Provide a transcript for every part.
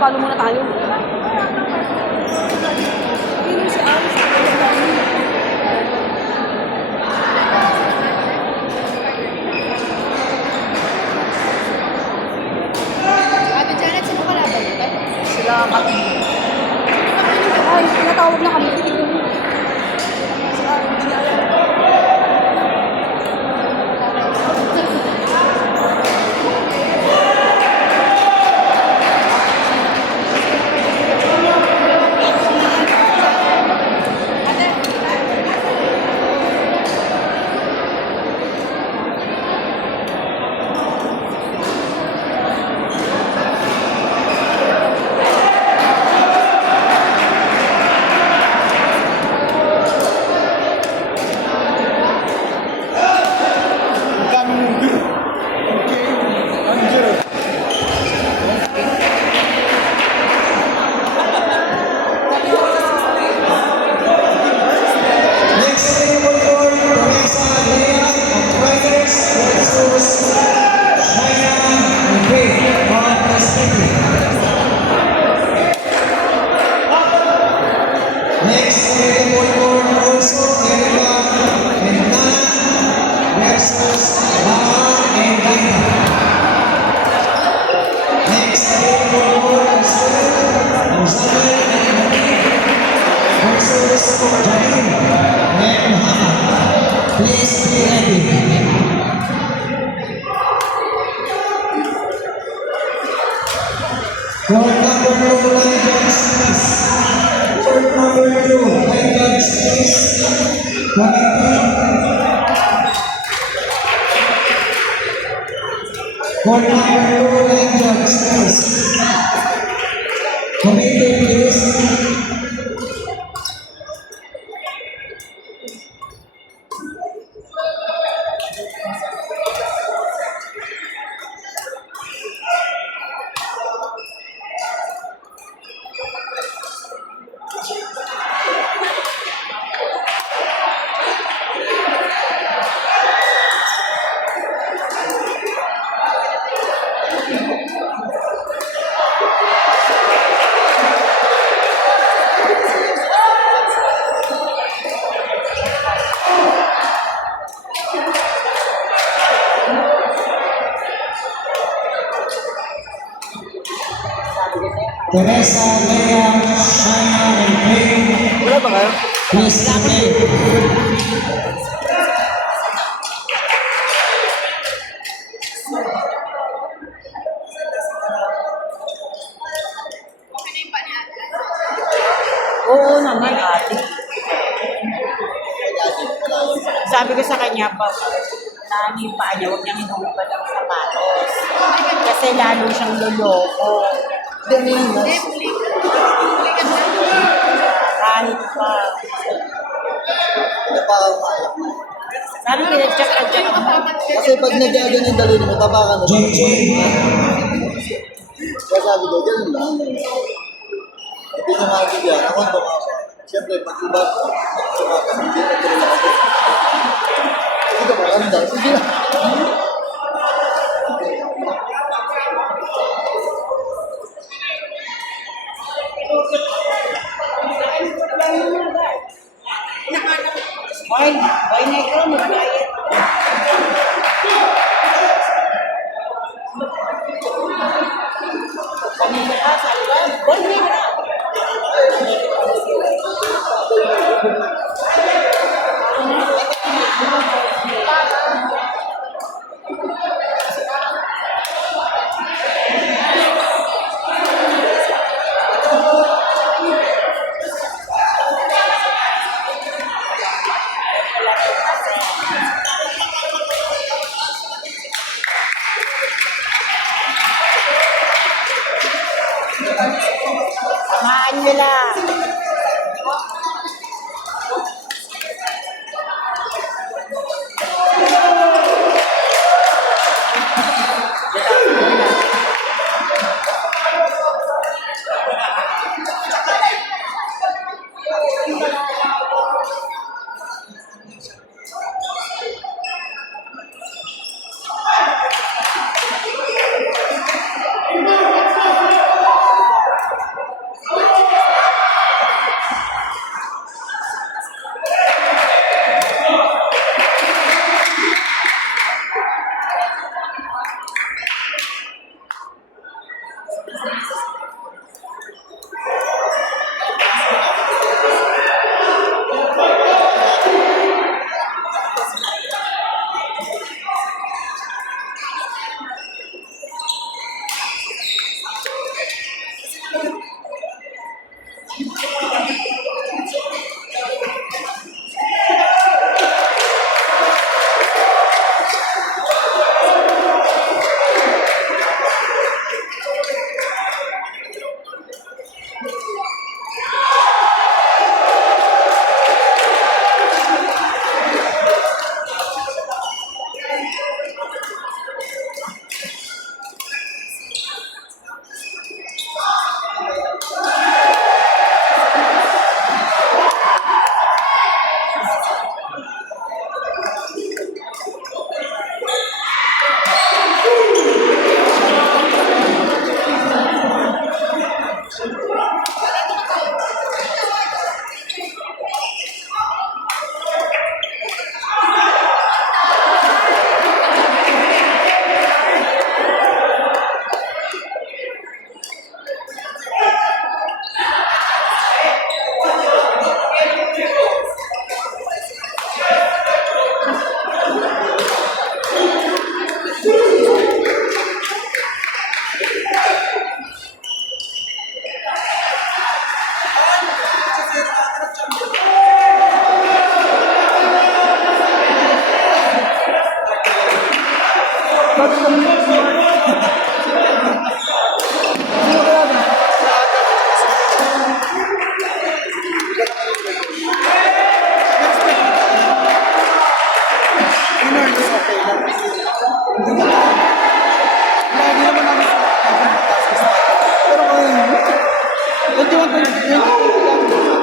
Palo muna tayo. Ate Janet, sino ka laban ito? Sila kami. Ay, tinatawag na kami. Please be ready. Court number 2, Legends, please. Court number 2, Legends, please. Court number 2, Legends, please. Committee, please. Teresa, Lea, Shana, and Faye. Wala ba kayo? Please stay. Okay na yung pa niya. Oo naman, ate. Sabi ko sa kanya pa, na yung paa niya, huwag niyang hinubad ang sapatos. Kasi lalo siyang loloko. Daminos. Hindi, huli ka na. Kahit pa. Sabi pinag-check-check ako. Kasi pag nag-agan yung dali mo, tapakan mo. JJ. Kaya sabi ko, ganun lang. Hindi na makakibigyan. Ako ang tumakas. Siyempre, pag iba, tumakas. Hindi na tumakas. Hindi ka makanda. Sige na. Boy negro, mag-diet. Kanina ka, sabi ko, boy negro. Samahan nyo lang. Pero kung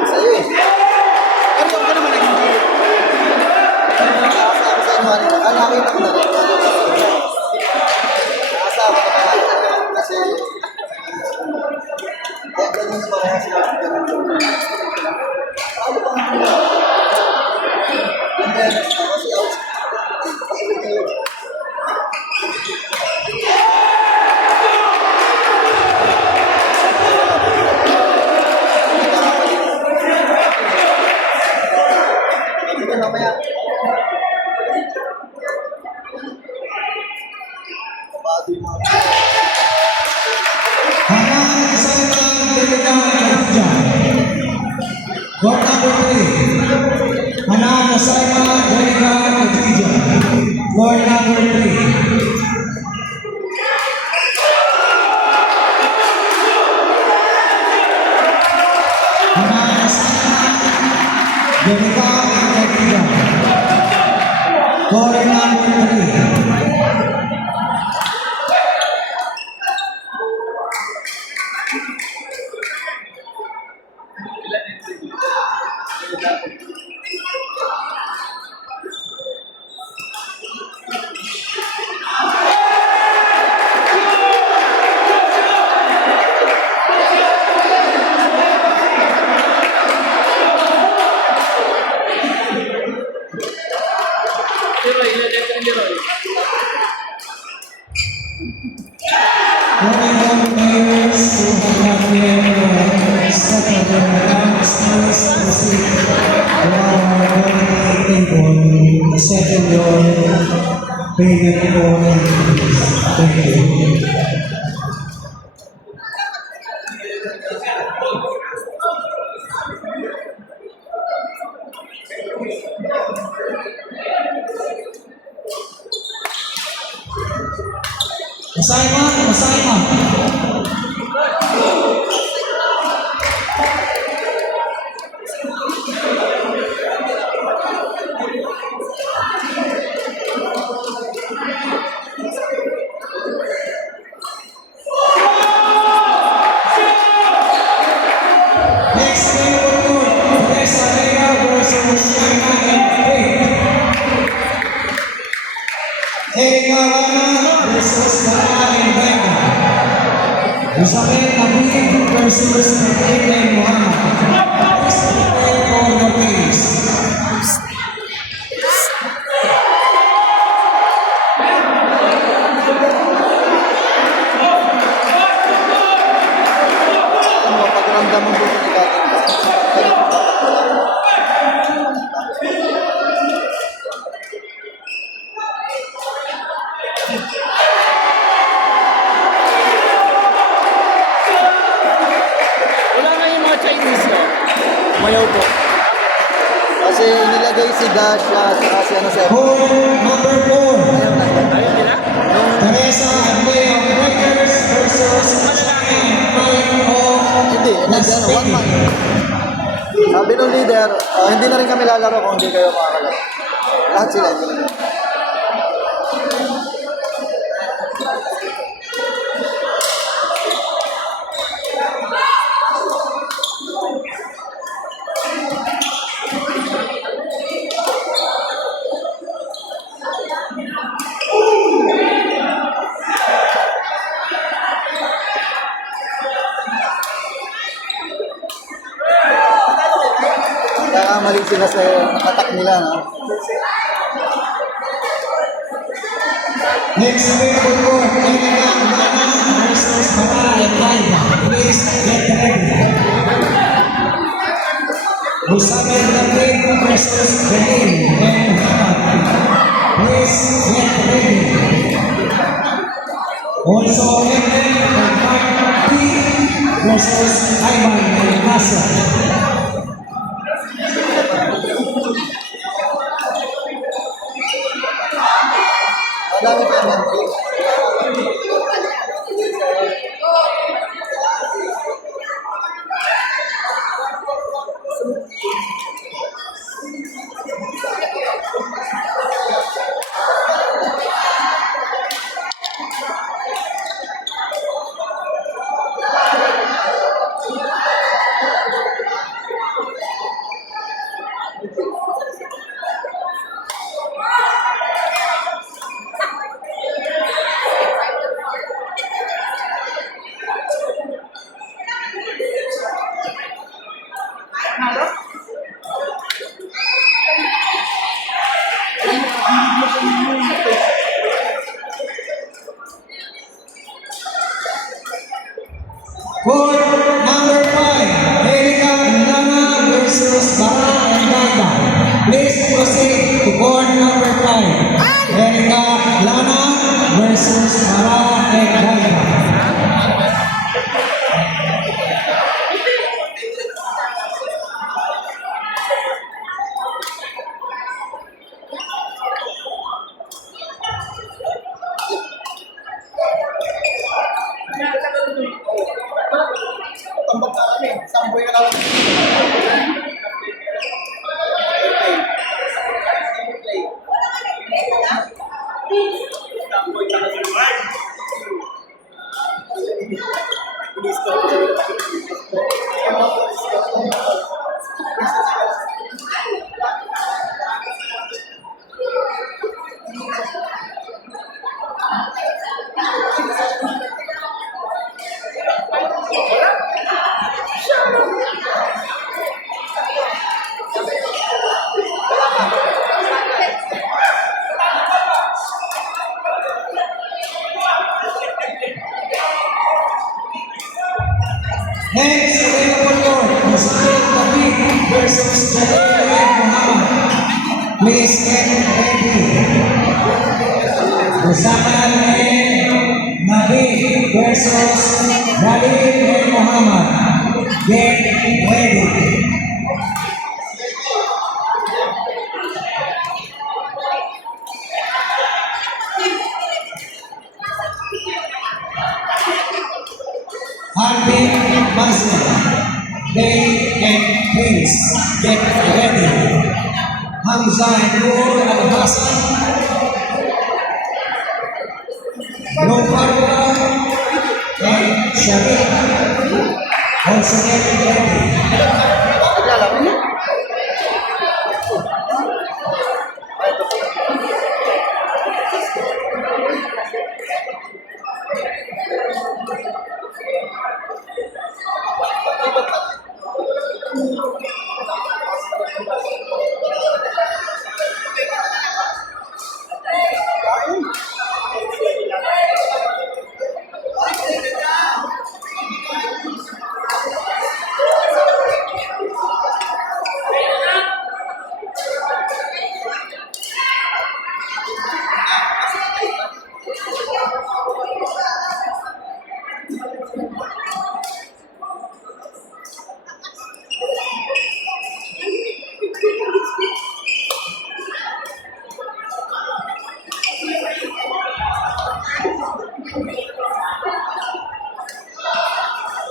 sa'yo eh. Pero yung ka naman nag-enjoy. Sabi sa inyo, nakita ko na rin. Nakasabi ko na kasi kaya ganyan na mga sila. Ano ba ang yung meron na kasi out. Sige, mamaya. Kabado yung mga Hanan Sultan Delicang Khadija. Court number 3. Hanan Sultan Delicang Khadija. Court number 3. Hanan Sultan Delicang Khadija. Court number 3. Moving on players to have their second announcements proceed to our coordinating table. The second your payment coordinator. Thank you. Assignment. Next game for court, Vanessa Vega versus Shaina and Erika Rana versus Vanessa and Vega. Isabel Nabil versus Eden Muhammad. Please prepare for your case. ano, pagramdam mo dito ni Katin. Wala na yung mga Chinese yun. Mayaw po. Kasi inilagay si Dasha at saka si ano sir. Court number 4. Ayaw nila? Teresa and Leo Breakers versus Shaina and Hindi, ano, one man. Sabi ng leader, hindi na rin kami lalaro kung hindi kayo makakalaro. Lahat sila. Nakakamali sila sa attack nila, no? Next available court, Erika Rana versus Vanessa and Vega. Please get ready. Isabel Nabil versus Benin and Muhammad. Please get ready. Also, Eden and Mark P versus Ivan and Hassan. Ano dami pa yung entry. Court number 5, Erika Lana versus Bara and Ganda. Please proceed to court number 5, Erika Lana versus Bara and Ganda. Tambak na kami. Samboy ka lang. Next, available court, Muslim David versus Jalil Muhammad. Please get ready. Usapan Nabi versus Jalil Muhammad. Get ready. Harbin Muslim, Day and Prince, get ready. Hamza Nur Al-Hassan, Nofarwa and Sharif, also get ready.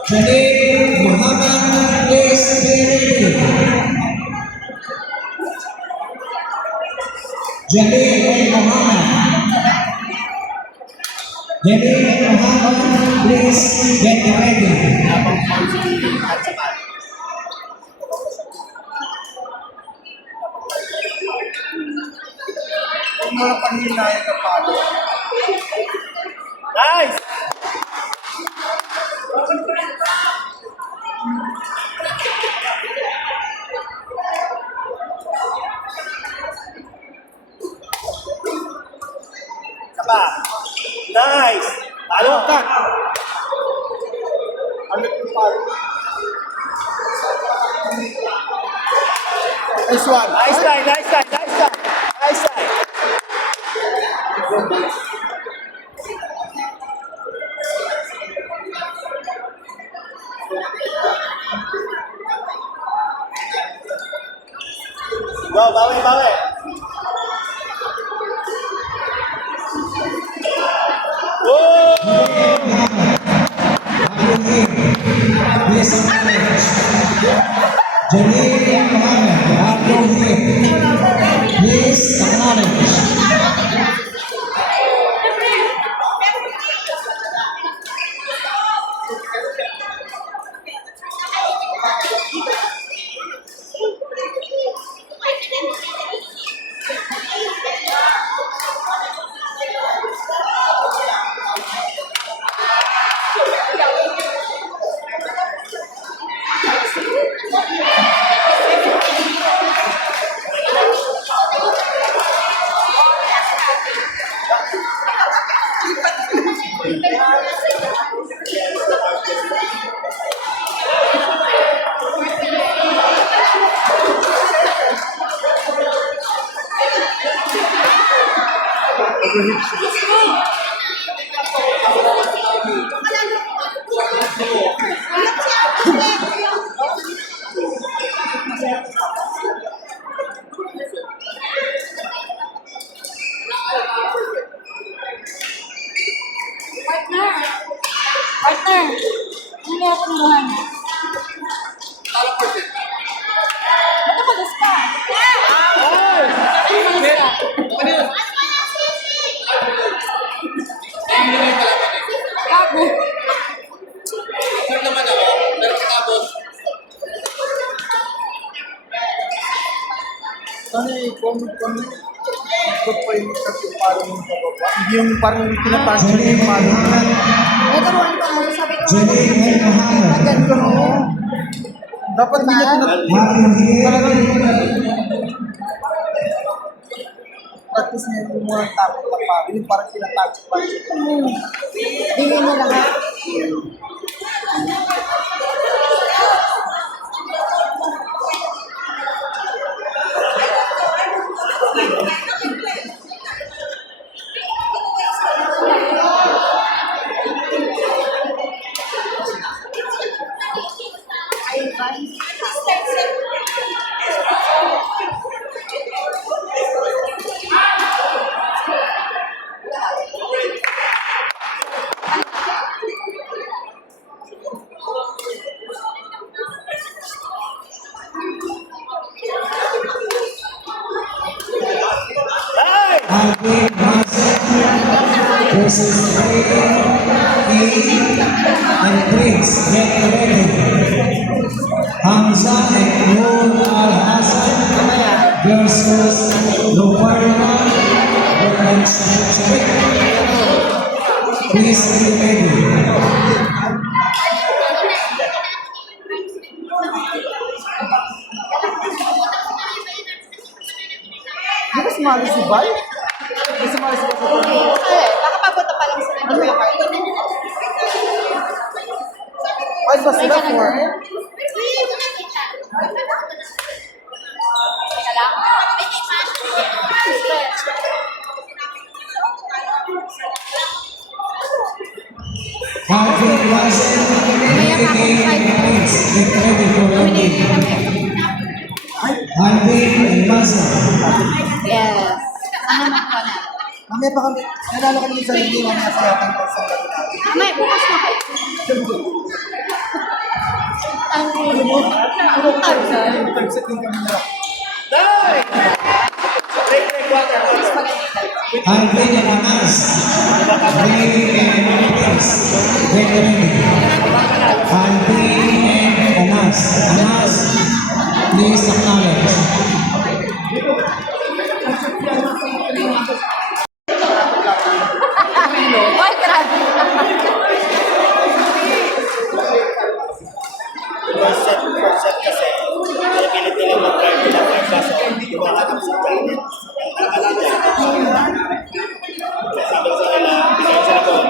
Jalil Muhammad, please be ready. Jalil Muhammad. Jalil Muhammad, please get ready. Huwag mo na panghilayan ka palo. Nice! Saba. Nice! Talo ka! Ano yung palo? Nice one. Nice time, nice time, nice time! Nice time! Go, bawi, bawi! Janine Mohammed, advocate. Please acknowledge. Partner! Partner! Ano na ako niluhan? Ba't umalis ka? Umalis ka. Gago. Sana i-comment kami. Ikot pa yung palo ng pababa. Hindi yung parang pinatransfer Janine yung palo. Mohammed, Nagkaroon ka mo, sabi ko. Janine Mohammed, Ganito no. Dapat hindi niya advocate. practice niya yung mga tapos na palo. Yung parang pinatouch pa. Bigay mo lahat. Alvin Mazet versus and Prince. Get ready. Hamza and Noor Al Hassan versus Lufarma versus Shubik. Please be ready. Di ba sumali si Val? Di sumali si Val? Baka papunta pa lang sila ng mga Ay, ba sila for? Alvin Mazet and Prince. Get ready for landing. Alvin and Mazet. Yes. Ano na ko na? Mamaya pa kami, nalala kami sa hindi mo na sa yatang sa May bukas na kayo. Ang ulo. Ang tarsan. Pag-set din kami na. Alvin and Anas. Alvin and Prince. Get ready. Alvin and Anas. Anas, please acknowledge. Ay, grabe. Concept kasi, pinipilit nila mag-drive nila ng kaso, dumakanap sa Janet. Nakakalala sa kanila. Sabi ko sa kanila, bigyan sa likod.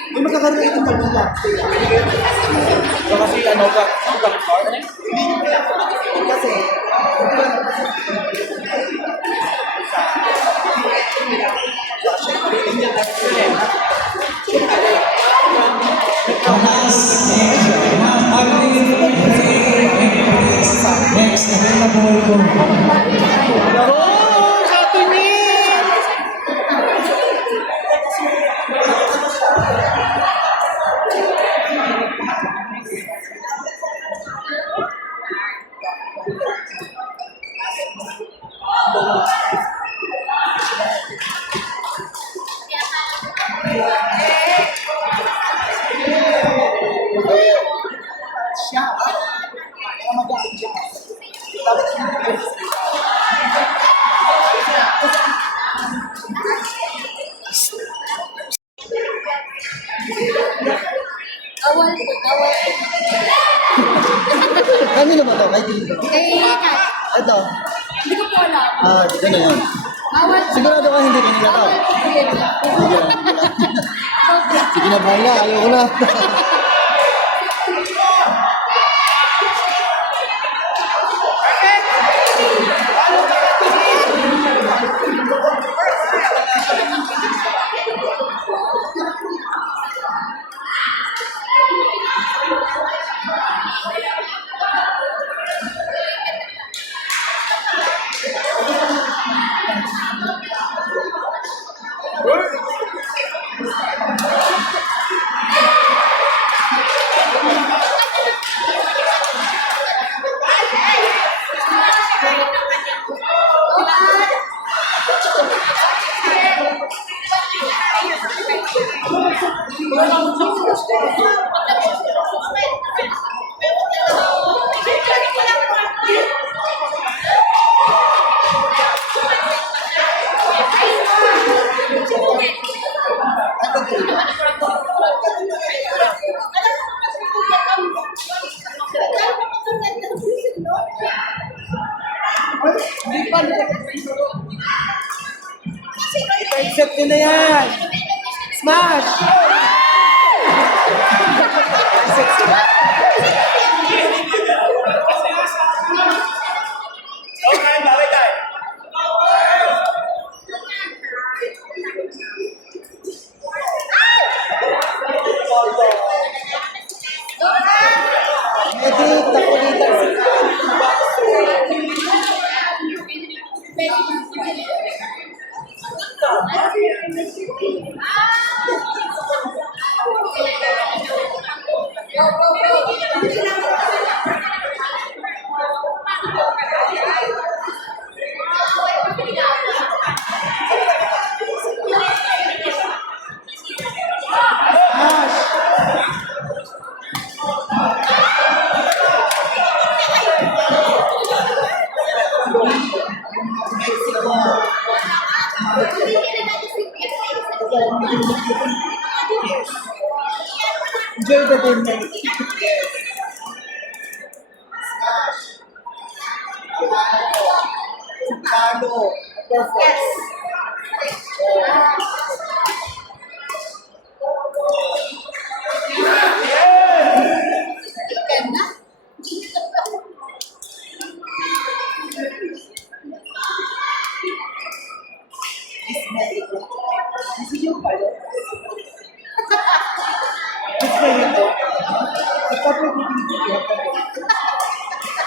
Hindi magkakaroon ito pag-ila. Kasi ano ka? Kasi, Anas and Alvin, Ray and Prince. Next available for Awal po, awal po. Kanino ba to? Kay Tito? Kay Kat. Ito. Hindi ko po alam. Dito na yun. Awal po. Sigurado ka hindi kanina to. Awal po yun. Sige na, bahala. Ayoko na. Accept nyo na yan. Smash! Accept sila. Okay, bawal tayo. Edit, nakulitan sila. Enjoy the game. Chicago. Perfect.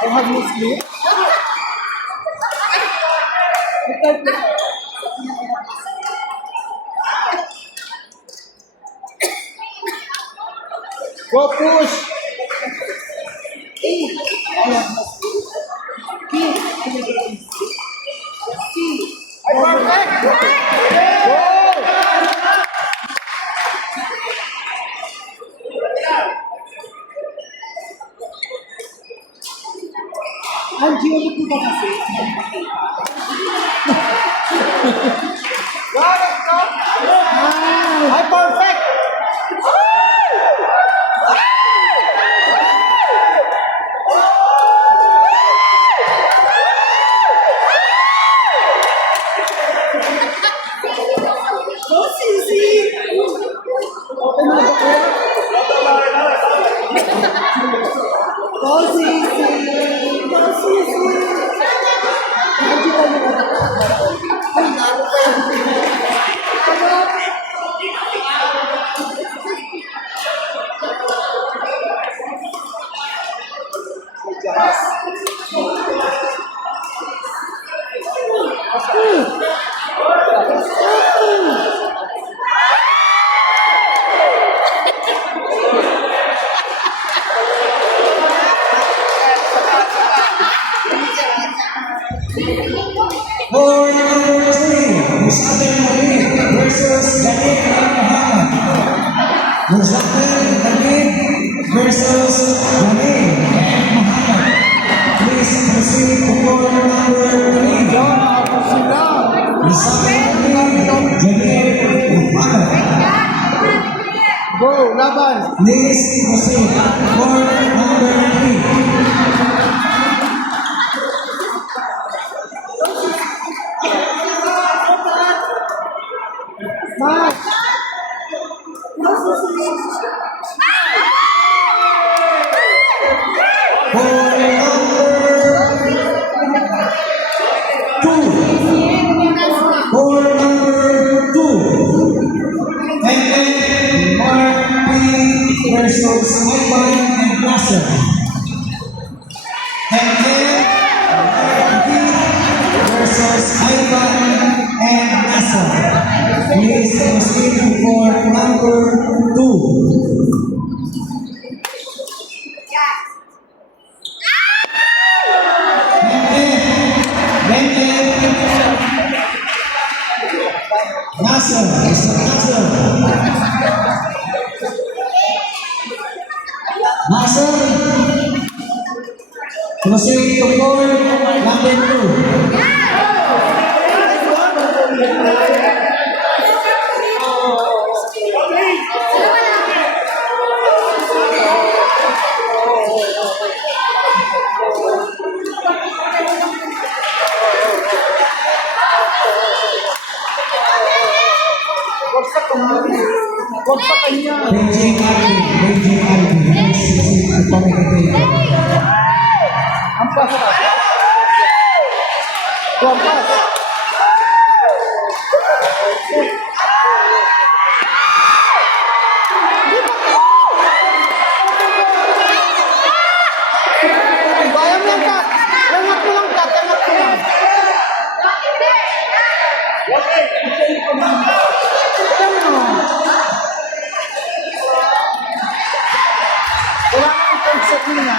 I have no sleep. Go push. I have no sleep. Perfect. Angie, ulit mo ba kasi? Wow, let's go! Ay, perfect! So easy! Okay na ba ko? So easy! For number 3, Musatin Hamid versus David Muhammad. Musatin Hamid versus David Muhammad. Please proceed. Go, laban. Please proceed. Court number 3. Match. Court number 2. Court number 2. And Mark P. versus Ivan and Nasser. And Mark P. versus Ivan and Nasser. Please proceed to court number 2. Nasser, Mr. Nasser. Nasser, proceed to court number 2. Huwag sa kanya. Beijing Army, please proceed to commentator. Ampas ka. Go, ampas. Bayang lang ka. Langat mo lang ka. Langat mo lang. Wala kang concept niya.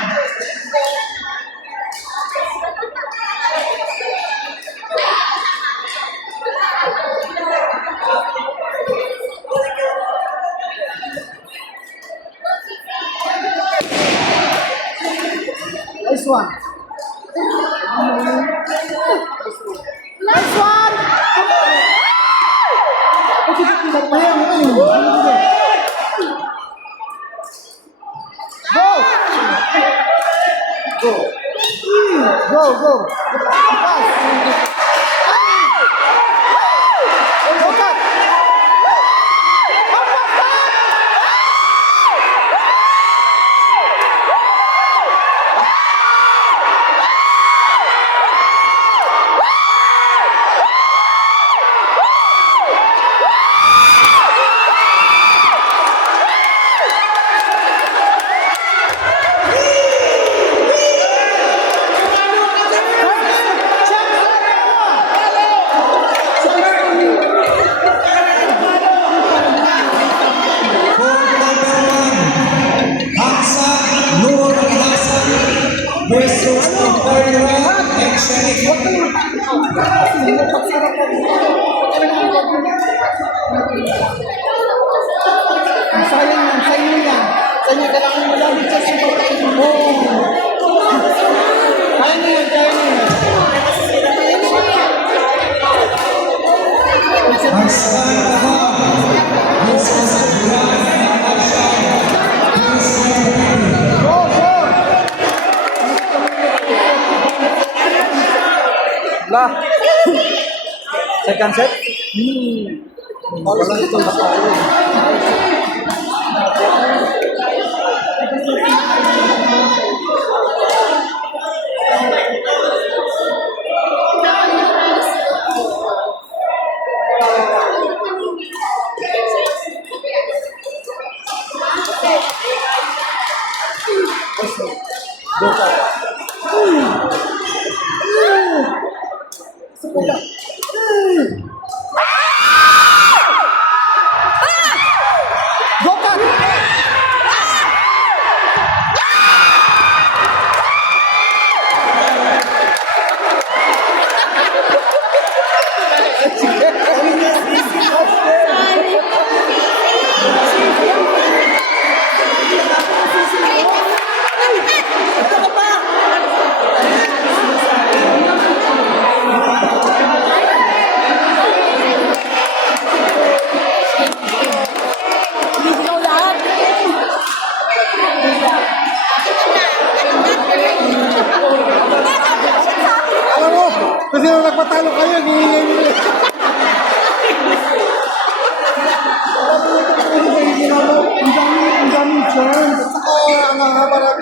Nice one. Nice one. Go. Go. Go. Pass. Go, cut. Versus Victoria and Sharif. Sayang yan, sayang yan. Sayang ka lang malapit sa sipa. Oo. Kaya niya yan, kaya niya yan. Hassan Taha versus Iran and Akshay. Please commentator. Go, go. La. Second set? Wala ito na tayo. Go, Kasi nung nagpatalo kayo, hihingay mo yun. Ang dami chance. At saka, ang haba na